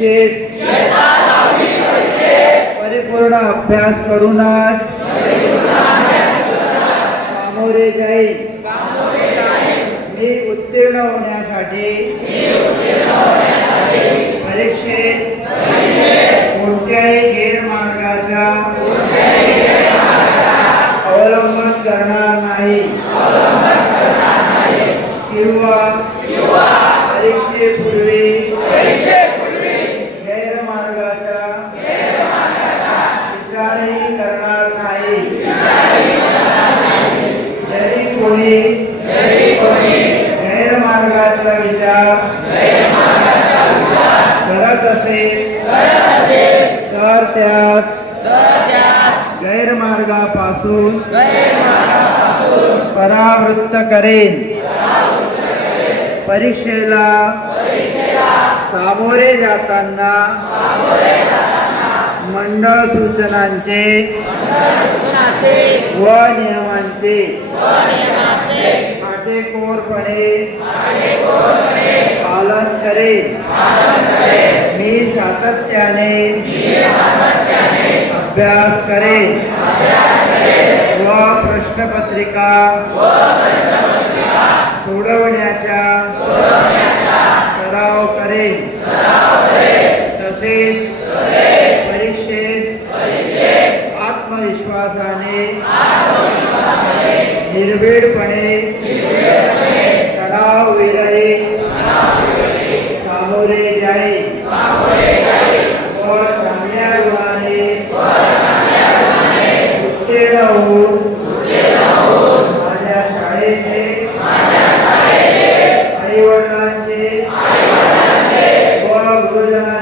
परीक्षेत परिपूर्ण अभ्यास करूनच सामोरे जाईल. मी उत्तीर्ण होण्यासाठी परीक्षेत कोणत्याही गैरमार्गाचा अवलंबन करणार नाही किंवा परीक्षेपूर्वी गैरमार्गाचा विचारही करणार नाही. जरी कोणी गैरमार्गाचा विचार करत असेल तर त्यास गैरमार्गापासून परावृत्त करेन. परीक्षेला सामोरे जाताना मंडळ सूचनांचे व नियमांचे काटेकोरपणे पालन करेन. मी सातत्याने अभ्यास करेन व प्रश्नपत्रिका सोडवण्याचा सराव करेन. तसेच परीक्षेत आत्मविश्वासाने निर्भीडपणे तणावविरहित सामोरे जाईल व चांगल्या गुणाने उत्तीर्ण होऊन माझ्या शाळेचे आईवडिलांचे व गुरुजनांचे